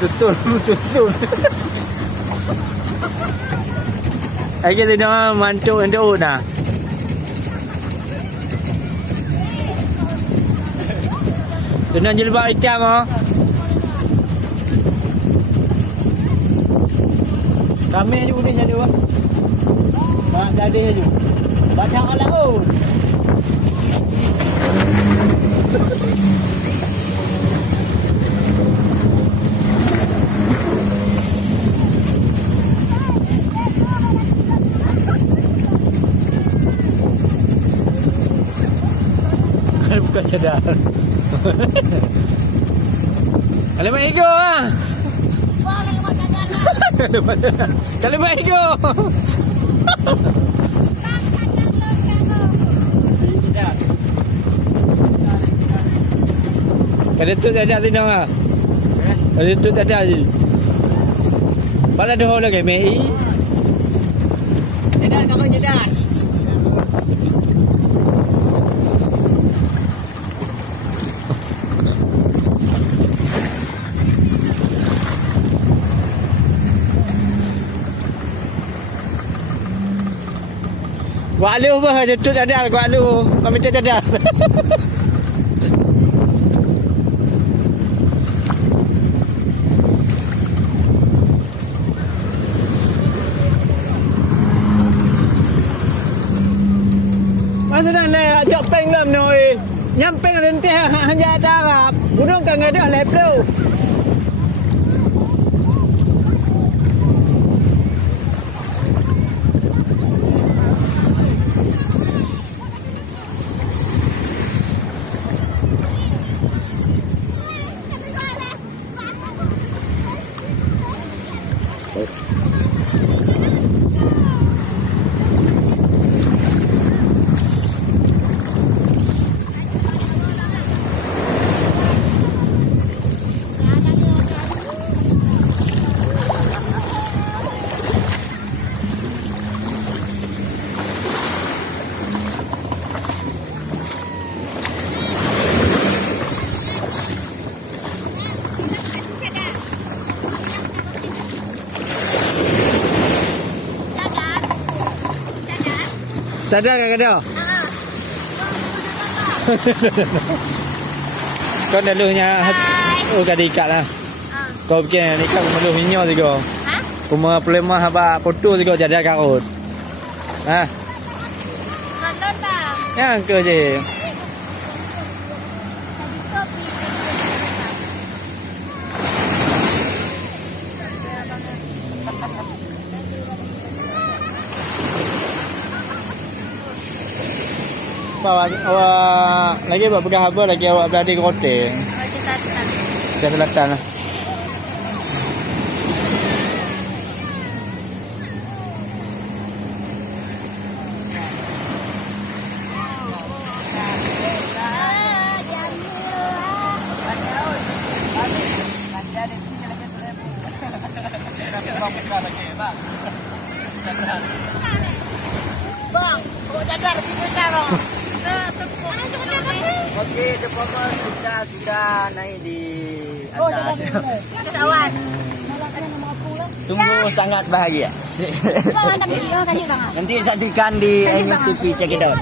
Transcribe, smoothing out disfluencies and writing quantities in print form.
Betul susun. Lagi tu dah mantuk untuk dah. Kena jelbak ikan ah. Kami aja udah jadi wah. Mak jadi aja. Baca ala oh. Bukan sedar. Kalau main ego ah. Kalau main ego. Kada tu ada tinang ah. Kada tu ada je. Pala dah lagi mai. Jedar kau jedar. Gua alu apa jutut ada gua alu kami tak ada. Masa dah nak jok peng lam noi. Nyampeng rentih hanya darap. Gunung kan ada level. Sadar kan kada? Kau dah luhnya oh kada ikat lah. Kau bikin ikat meluh minyak juga. Ha? Kuma pelemah haba foto juga jadi karut. Ha? Nonton tak? Yang ke je. Awak lagi buat pegang apa lagi awak berada di hotel. Di selatan lah. Bang, kau cadar kita bang. Okey, jepang sudah naik di atas. Kawan. Sungguh sangat bahagia. Bang, tak video kasih bang. Nanti saksikan di NUS TV, check it out.